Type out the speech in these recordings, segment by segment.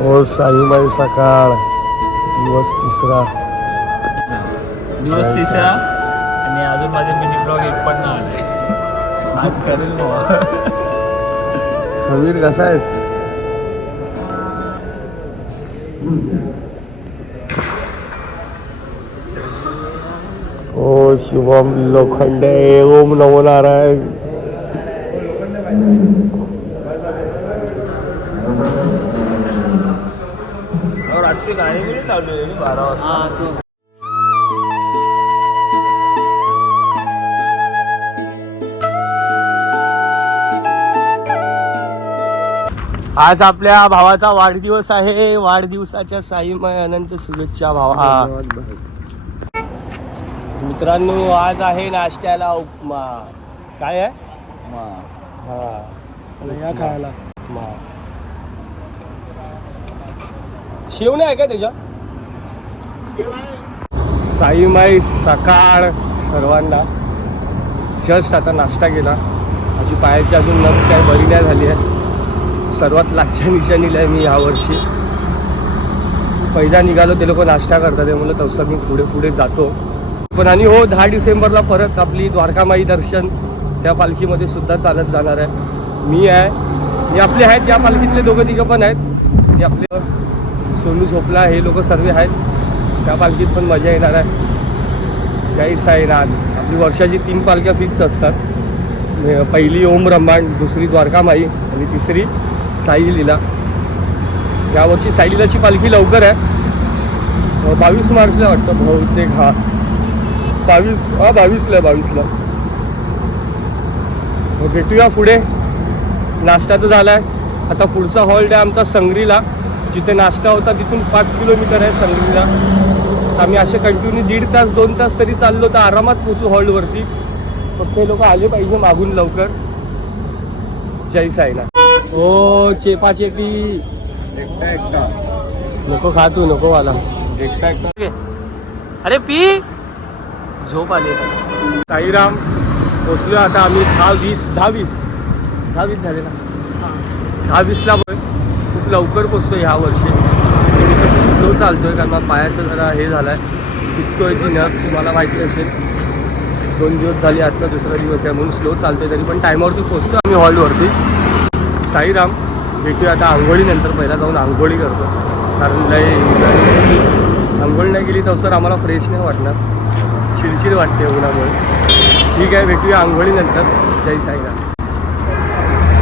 हो साईबाई सकाळ दिवस तिसरा. दिवस तिसरा आणि अजून माझे मिनी ब्लॉग एक पण नाही आले. आज करेल समीर कसा आहेस? ओ शुभम लोखंडे ओम नमो नारायण. रात्री गाणी बिणी लावली बारा वाजता. आज आपल्या भावाचा वाढदिवस आहे. वाढदिवसाच्या साईमय अनंत शुभेच्छा भावा. मित्रांनो आज आहे नाश्त्याला उपमा. काय आहे? हा. या खायला. उपमा. शेव आहे का त्याच्या साईमाई सकाळ सर्वांना. जस्ट आता नाश्ता केला. माझी पायाची अजून नस काय बरी नाही झाली आहे. सर्वात लाच्या निशाणीला आहे मी यावर्षी. पहिला निघालो ते लोक नाश्ता करतात. त्यामुळे तसं मी पुढे पुढे जातो. पण आणि हो दहा डिसेंबरला परत आपली द्वारकामाई दर्शन. त्या पालखीमध्ये सुद्धा चालत जाणार आहे. मी आहे. मी आपले आहेत या पालखीतले दोघं तिघं पण आहेत. ते आपले सोनू झोपला हे लोक सर्व आहेत. त्या पालखीत पण मजा येणार आहे. जय साईनाथ आपली वर्षाची तीन पालख्या फिक्स असतात. पहिली ओम ब्रह्मांड दुसरी द्वारकामाई आणि तिसरी साई लीला यावर्षी साई लीलाची पालखी लवकर आहे. बावीस मार्चला वाटतं बहुतेक हा. बावीस हा बावीसला आहे बावीसला भेटूया पुढे. नाश्ता तर झाला आहे आता पुढचा हॉल्ट आहे आमचा संग्रीला. जिथे नाश्ता होता तिथून पाच किलोमीटर आहे सांगलीला. आम्ही असे कंटिन्यू दीड तास दोन तास तरी चाललो तर आरामात पोचू हॉलवरती. फक्त हे लोक आले पाहिजे मागून लवकर. जय साईना ओ चेपा चेपी एकटा एकटा नको खा तू नको वाला. एकटा एकटा अरे पी! झोप आली. साईराम पोचलो आता आम्ही दहा वीस दहा वीस दहा वीस झाले ना? दहा वीसला खूप लवकर पोचतो ह्या वर्षी. स्लो चालतोय कारण मग पायाचं जरा हे झालं आहे दुखतोय की नस तुम्हाला माहिती असेल. दोन दिवस झाले आजचा दुसरा दिवस आहे म्हणून स्लो चालतोय तरी पण टायमावरती पोचतो आम्ही हॉलवरती साईराम भेटूया आता आंघोळीनंतर पहिला जाऊन आंघोळी करतो. कारण लय आंघोळी नाही गेली तर सर आम्हाला फ्रेश नाही वाटणार. चिडचिड वाटते उन्हामुळे ठीक आहे भेटूया आंघोळीनंतर जय जय साईनाथ.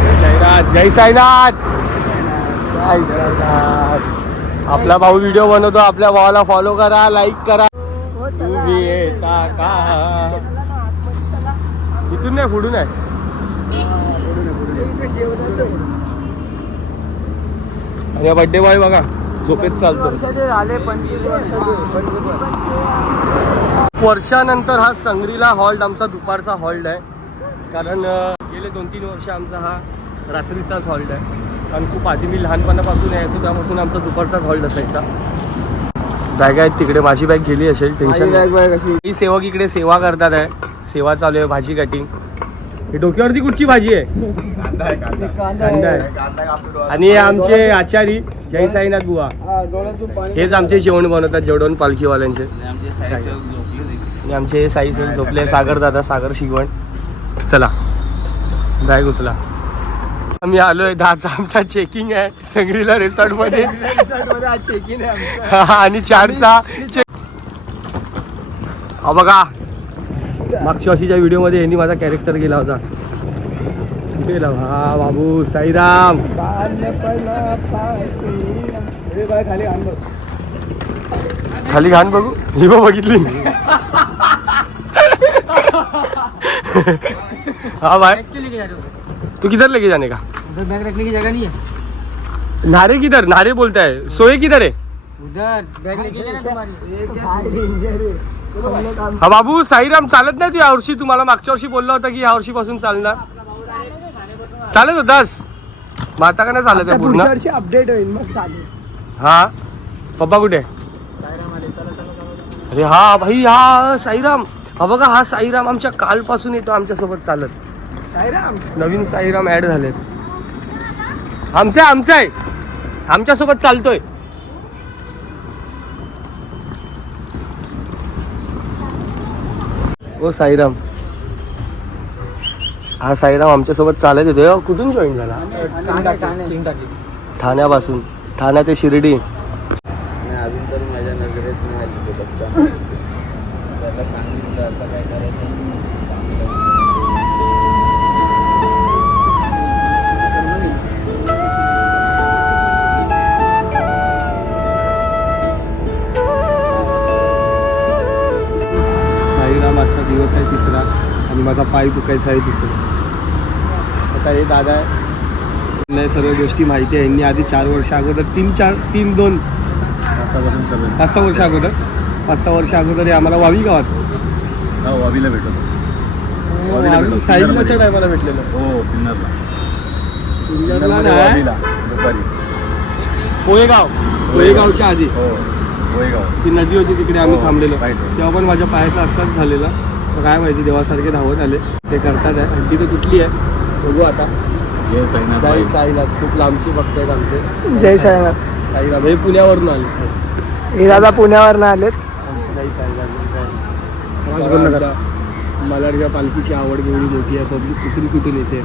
जय साईनाथ. जय साईनाथ! आपला भाऊ व्हिडिओ बनवतो. आपल्या भावाला फॉलो करा लाईक करा. तुम्ही येता का इथून नाही पुढून आहे. आणि बड्डे बॉय बघा. झोपेत चालतो. पंचवीस वर्षानंतर हा संग्रीला हॉल्ट आमचा दुपारचा हॉल्ट आहे. कारण गेले दोन तीन वर्ष आमचा हा रात्रीचाच हॉल्ट आहे. कारण खूप आधी मी लहानपणापासून यायचो त्यापासून आमचा दुपारचाच हॉल्ट असायचा. बॅग आहेत तिकडे माझी बॅग गेली असेल टेन्शन नाही. कशी ही सेवक इकडे सेवा करतात आहे सेवा चालू आहे भाजी कटिंग ही डोक्यावरती कुठची भाजी आहे? कांदा आणि हे आमचे आचारी जय साईनाथ बुवा. हेच आमचे जेवण बनवतात जेवण पालखीवाल्यांचे. आणि आमचे साई सर झोपले सागर दादा सागर शिगवण. चला. बॅग उचला. आम्ही आलोय दहाचा आमचा चेकिंग आहे. संग्रीला रिसॉर्ट मध्ये. चेकिंग आहे आमचं. आणि चारचा check- हा बघा. मागच्या वर्षीच्या व्हिडिओ मध्ये यांनी माझा कॅरेक्टर केला होता. गेला हा बाबू साईराम. खाली आण बघ. खाली घाण बघू? ही बघितली. हाँ भाई बैग हो तू. किधर लेके जाने का? उधर बैग रखने की जगह नहीं है। नारे किधर? नारे बोलता है। सोए किधर है? उधर बैग लेके जाना तुम्हारी। हा। बाबू साईराम चालत नाही तू यावर्षी तुम्हाला मागच्या वर्षी बोलला होता की या वर्षी पासून चालणार? चालत होतास मग आता का नाही चालत आहे पूर्ण? वर्षी अपडेट होईल मग चालू हा. पप्पा कुठे? अरे हा भाई हा साईराम. हा बघा हा साईराम आमच्या कालपासून येतो आमच्यासोबत चालत. साईराम? नवीन साईराम ऍड झालेत. आमचं आहे आमचं आहे. आमच्यासोबत चालतोय. ओ साईराम. हा साईराम आमच्यासोबत चालत येतोय. कुठून जॉईन झाला? ठाण्यापासून. ठाणा ते शिर्डी. माझा पाय दुखायचा आहे तिसरा आता हे दादा आहे. सर्व गोष्टी माहिती आहे. यांनी आधी चार वर्ष अगोदर तीन चार तीन दोन पाच सहा वर्ष अगोदर. पाच सहा वर्ष अगोदर हे आम्हाला वावी गावात. हो वावीला भेटत भेटलो, साईडच्या सिन्नरमध्ये. टायमाला भेटलेलं. हो सिन्नरला. सिन्नरला सिन्नरमध्ये नाही. वावीला दुपारी. कोळेगाव. कोळेगावच्या आधी. हो ती नदी होती तिकडे आम्ही हो, थांबलेलो. तेव्हा पण माझ्या पायाचा असाच झालेला. काय माहिती देवासारखे धावत आले. ते करतात आहे. हड्डी तर तुटली आहे. बघू आता. जय साईनाथ जय. साईनाथ. खूप लांबची भक्त आहेत आमचे. जय साईनाथ. साईनाथ हे पुण्यावरून आले. हे दादा पुण्यावर आलेत. जय साईनाथ मलाडच्या पालखीची आवड एवढी मोठी आहे. पब्लिक कुठून कुठून येते.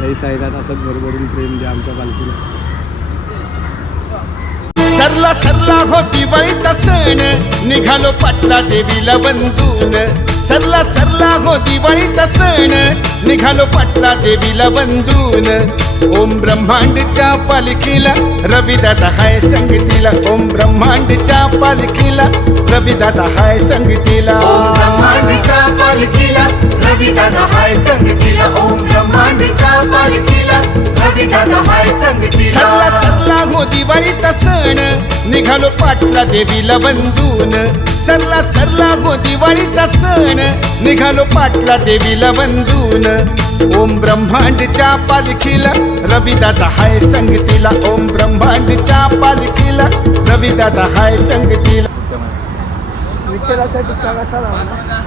जय साईनाथ असंच भरभरून प्रेम द्या आमच्या पालखीला. सरला सरला हो दिवाळीचा सण. निघालो पाटला देवीला वंदून सरला सरला हो दिवाळीचा सण. निघालो पाटला देवीला वंदून ओम ब्रह्मांडच्या पालखीला रविदादा हाय संगतीला. ओम ब्रह्मांडच्या पालखीला रविदादा हाय संगतीला. ब्रह्मांडच्या पालखीला रविदादा हाय संगतीला. ओम ब्रह्मांडच्या पालखीला हाय सरला संगतीला. सरला हो दिवाळीचा सण. निघालो पाटला देवीला वंदून सरला सरला हो दिवाळीचा सण. निघालो पाटला देवीला वंजून ओम ब्रह्मांडच्या पालखीला रविदादा हाय संगतीला. ओम ब्रह्मांडच्या पालखीला रविदादा हाय संगतीला. विठ्ठलाचा टिक्का कसा लावला?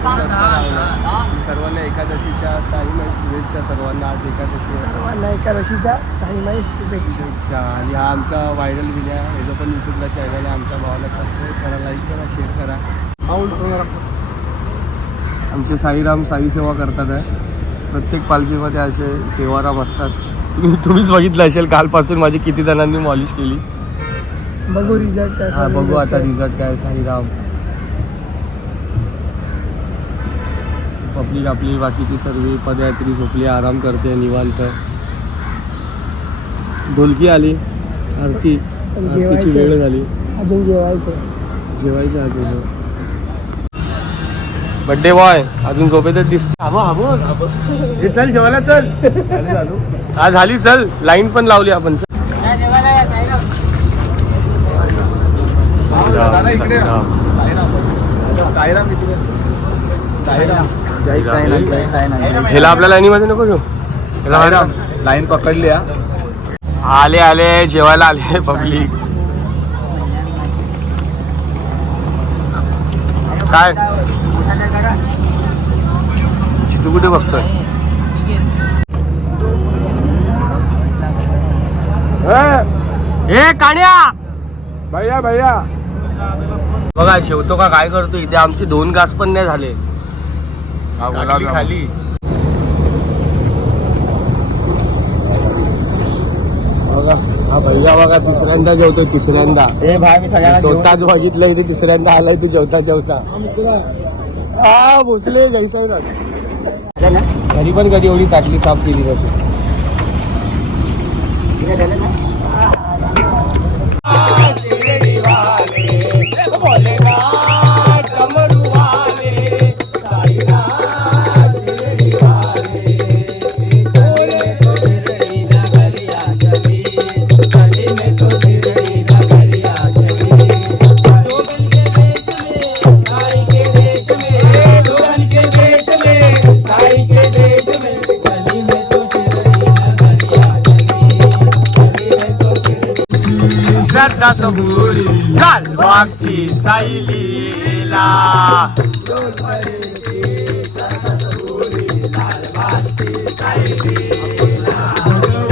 सर्वांना एकादशीच्या साईमाई शुभेच्छा सर्वांना आज एकादशी. सर्वांना एकादशीच्या साईमाई शुभेच्छा. आणि हा आमचा व्हायरल व्हिडिओ आहे. ह्याचा पण यूट्यूबला चॅनल आहे आमच्या भावाला सबस्क्राईब करा लाईक करा शेअर करा. आमचे साईराम साई सेवा करतात आहे. प्रत्येक पालखीमध्ये असे सेवाराम असतात. तुम्ही तुम्हीच बघितलं असेल कालपासून माझी किती जणांनी मॉलिश केली. बघू रिझल्ट काय हा बघू आता रिझल्ट काय साईराम. पब्लिक आपली बाकीची सर्व पदयात्री झोपली आराम करते निवांत. ढोलकी आली आरती पण आरतीची. वेळ झाली. अजून जेवायचं. जेवायचं अजून. बड्डे बॉय अजून झोपेतच दिसतो. हा हा हे चल जेवायला चल. हा झाली चल. लाईन पण लावली आपण. चल. साईराम, साईराम. ह्याला आपल्या लाईनीमध्ये नको घेऊ. ह्याला साईराम लाईन पकडली हा. आले आले जेवायला आले पब्लिक काय? चिटू कुठे बघतोय? हे काण्या भैया भैया. बघा शेवतो का काय करतो? इथे आमचे दोन घास पण नाही झाले. खाली खाली. बघा हा भैया बघा तिसऱ्यांदा जेवतोय तिसऱ्यांदा. ए भाई मी स्वतःच बघितलं इथे तिसऱ्यांदा आलाय तू जेवता जेवता. हा भोसले जैसाई घरी पण कधी एवढी ताटली साफ केली नसेल. दात गोरी कालवागची सायलीला.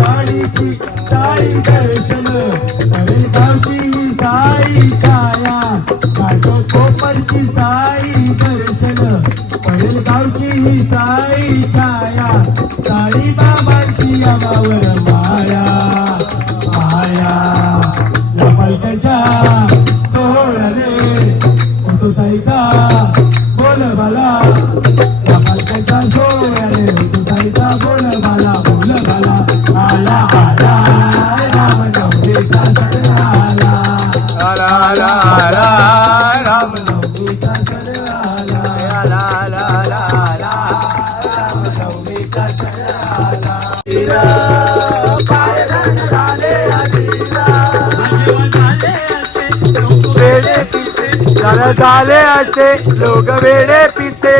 वाडीची साई दर्शन गावची साई छाया. काटो कोपरची साई दर्शन पडेल गावची ही साई छाया. साई बाबाची अमावर माया. होतो साईचा बोल बाला जरा झाले असे लोक वेडे पिसे.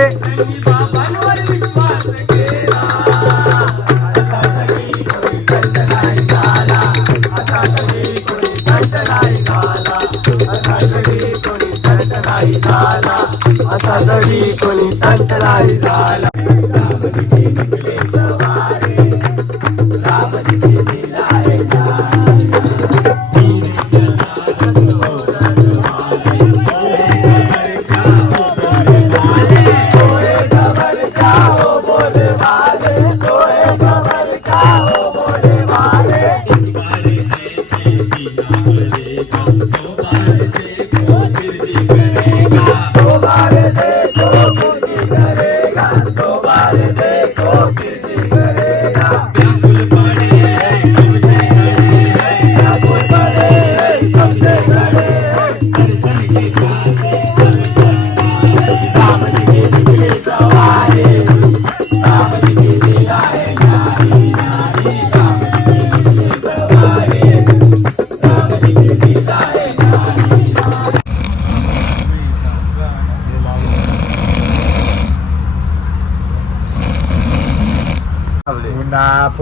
असा तरी कोणी संत नाही झाला.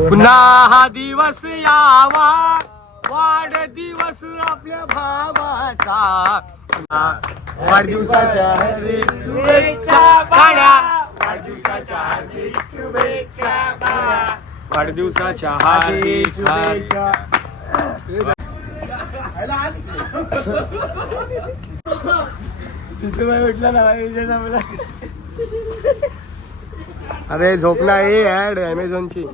पुन्हा हा दिवस यावा वाढदिवस आपल्या भावाचा. वाढदिवसाच्या हार्दिक शुभेच्छा काढा वाढदिवसाच्या हार्दिक शुभेच्छा काढा वाढदिवसाच्या हार्दिक हार्दिक चित्रबाई उठला ना अरे झोपला ए ऍड अमेझॉनची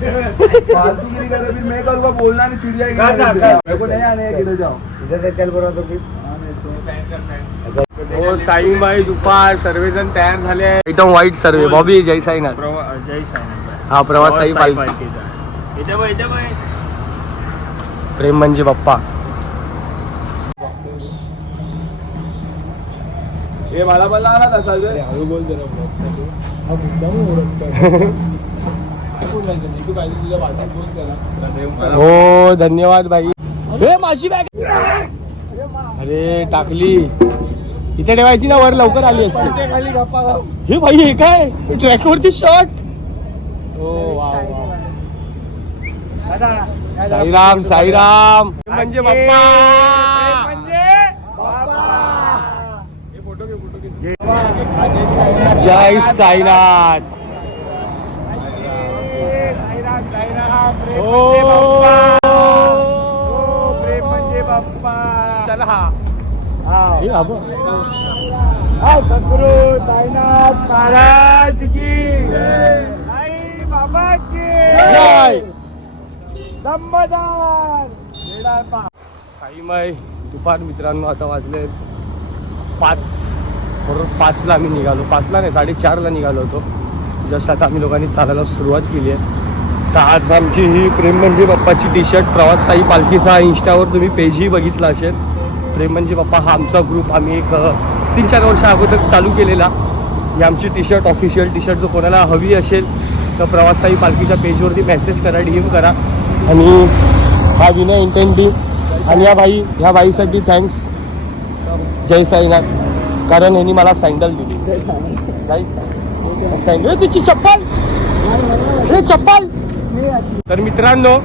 फालतूगिरी कर फिर मैं करूँगा बोलना नहीं चिड़ जाएगी मेरे को नहीं आने किधर जाओ हो साईबाई दुपार सर्वजण तयार झाले. एकदम वाईट सर्वे बॉबी जय साईनाथ जय साईनाथ हा प्रवास साई पालखी प्रेम म्हणजे बाप्पा ये मला बोलला ना तसा हळू बोल जरा हा मुद्दाम ओळखतो हो। धन्यवाद भाई। हे माझी बॅग। अरे टाकली। इथे ठेवायची ना वर लवकर आली असती। हे भाई हे काय? ट्रॅक वरती शॉट हो साईराम साईराम। म्हणजे बाप्पा। जय साईनाथ। चला. हे आबा. सद्गुरु साईनाथ महाराज की आई बाबा की जय संबदार साईमाई दुपार मित्रांनो आता वाजले पाच. बरोबर पाचला आम्ही निघालो. पाचला नाही साडेचारला निघालो होतो. जस्ट आता आम्ही लोकांनी चालायला सुरुवात केली आहे. तर आज आमची ही प्रेम म्हणजे बाप्पाची टी शर्ट प्रवास साई पालखीचा इंस्टावर तुम्ही पेजही बघितला असेल. प्रेम म्हणजे बाप्पा हा आमचा ग्रुप आम्ही एक तीन चार वर्ष अगोदर चालू केलेला. ही आमची T shirt official T shirt जो कोणाला हवी असेल तर प्रवास साई पालखीच्या पेजवरती मेसेज करा डी करा. आणि हा विनय इंटेंटी आणि या भाई ह्या भाईसाठी थँक्स जय साईनाथ. कारण यांनी मला सँडल दिली. सँडल तुझी चप्पल! हे चप्पल! तर मित्रांनो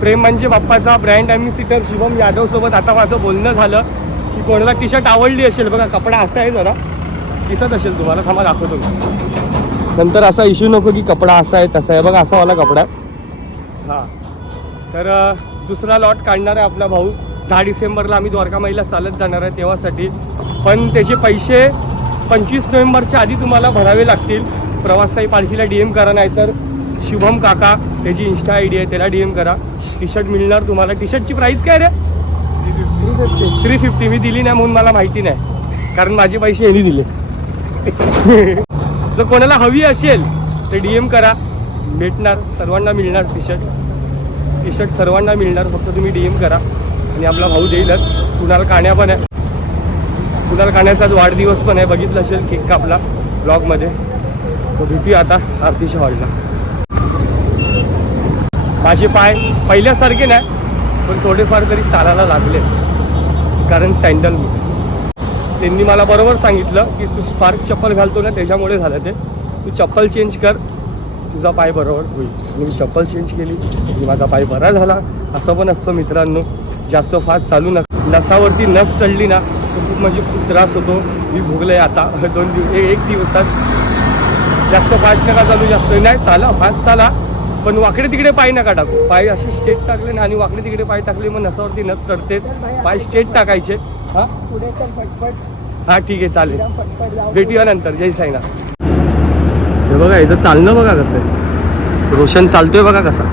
प्रेम म्हणजे बाप्पाचा ब्रँड ॲम्बेसिडर शिवम यादव सोबत आता माझं बोलणं झालं की कोणाला टी शर्ट आवडली असेल. बघा कपडा असा आहे जरा. दिसत असेल तुम्हाला थांबा दाखवतो नंतर असा इश्यू नको की कपडा असा आहे तसा आहे. बघा असा वाला कपडा. हां. तर दुसरा लॉट काढणार आहे आपला भाऊ. दहा डिसेंबरला आम्ही द्वारका महिला चालत जाणार आहे तेव्हासाठी. पण त्याचे पैसे पंचवीस नोव्हेंबरच्या आधी तुम्हाला भरावे लागतील. प्रवासाई पालखीला डी एम करा नाही तर शुभम काका त्याची इन्स्टा आय डी आहे त्याला डी एम करा. टी शर्ट मिळणार तुम्हाला. टी शर्टची प्राईस काय रे? थ्री फिफ्टी मी दिली नाही म्हणून मला माहिती नाही. कारण माझे पैसे यांनी दिले. जर कोणाला हवी असेल तर डी एम करा. भेटणार. सर्वांना मिळणार टी शर्ट टी शर्ट सर्वांना मिळणार. फक्त तुम्ही डी एम करा. आणि आपला भाऊ देईलच. कुणाला काण्या पण आहे. कुणाला काण्याचा आज वाढदिवस पण आहे. बघितलं असेल केक कापला ब्लॉगमध्ये तो भेटूया आता आरतीच्या हॉलला माझे पाय पहिल्यासारखे नाही पण थोडेफार तरी चालायला लागले. कारण सँडल मी. त्यांनी मला बरोबर सांगितलं की तू स्पार्क चप्पल घालतो ना त्याच्यामुळे झालं ते. तू चप्पल चेंज कर. तुझा पाय बरोबर होईल. मी चप्पल चेंज केली. आणि माझा पाय बरा झाला. असं पण असतं मित्रांनो. जास्त फास्ट चालू न नसावरती नस चढली ना तर खूप म्हणजे खूप त्रास होतो. मी भोगलं आहे आता. दोन दिवस एक दिवसात. जास्त फास्ट नका चालू. जास्त नाही चाला फास्ट चाला. पण वाकडे तिकडे पाय नका टाकू. पाय असे स्ट्रेट टाकले ना आणि वाकडे तिकडे पाय टाकले मग नसावरती नस चढते. पाय स्ट्रेट टाकायचे. हां? पुढे चल फटफट हां ठीक आहे चालेल. भेटूया नंतर. जय साईना हे बघा इथं चालणं बघा कसं आहे. रोशन चालतोय बघा कसा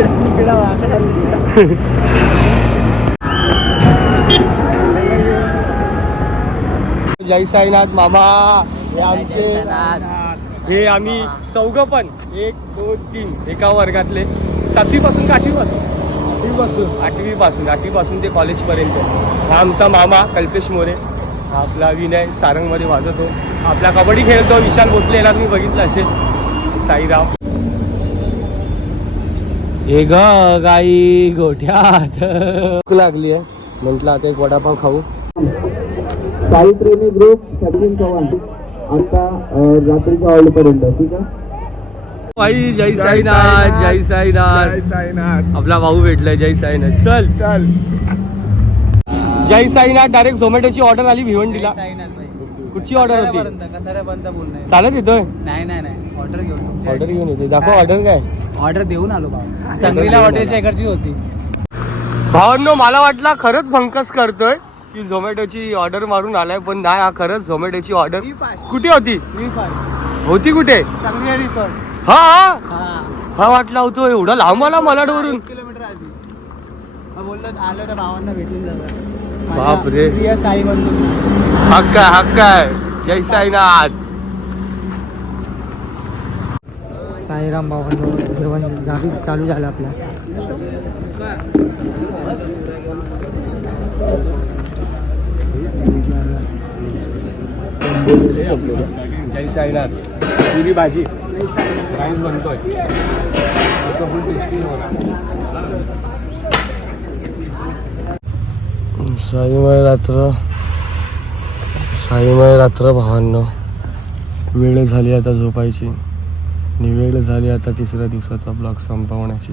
तिकडं वाकडा तिकडं. जय साईनाथ मामा. हे आमचे हे आम्ही चौघं पण एक दोन तीन एका वर्गातले. सातवी पासून आठवी पासून आठवी पासून आठवी पासून आठवी पासून ते कॉलेजपर्यंत. हा आमचा मामा कल्पेश मोरे. हा आपला विनय सारंगमध्ये वाजवतो. आपला कबड्डी खेळतो. विशाल भोसले याला तुम्ही बघितलं असेल. साईराम. हे ग गाई गोठ्यात भूक लागली आहे. म्हटलं आता एक वडापाव खाऊ. साई प्रेमी ग्रुप सचिन चव्हाण. आता रात्रीच्या ऑर्डर पर्यंत ठीक आहे? भाई जय साईनाथ जय साईनाथ. साईनाथ. आपला भाऊ भेटलाय जय साईनाथ. चल. चल. जय साईनाथ डायरेक्ट झोमॅटोची ऑर्डर आली भिवंडीला. कुठची ऑर्डर होती? चालत येतोय? नाही नाही नाही. ऑर्डर घेऊन ऑर्डर घेऊन येते दाखव ऑर्डर काय? ऑर्डर देऊन आलो सांगलीला हॉटेलच्या इकडची होती. भावांनो मला वाटला खरंच भंकस करतोय की झोमॅटोची ऑर्डर मारून आलाय पण नाही हा खरंच झोमॅटोची ऑर्डर कुठे होती? होती कुठे? रिसॉर्ट हा हा. हा. हा वाटला होतो एवढा लांब आला मलाडवरून एक किलोमीटर आधी मग बोललो आलो तर भावांना भेटून जातात बापरे. प्रिय साई बंधू हक्क आहे हक्क आहे. जय साईनाथ. साईराम भावांनो जेवण जागी चालू झालं आपल्या जय साईनाथ. पुरी भाजी. राईस बनतोय. साईमय रात्र साईमय रात्र भावांनो. वेळ झाली आता झोपायची. आणि वेळ झाली आता तिसऱ्या दिवसाचा ब्लॉग संपवण्याची.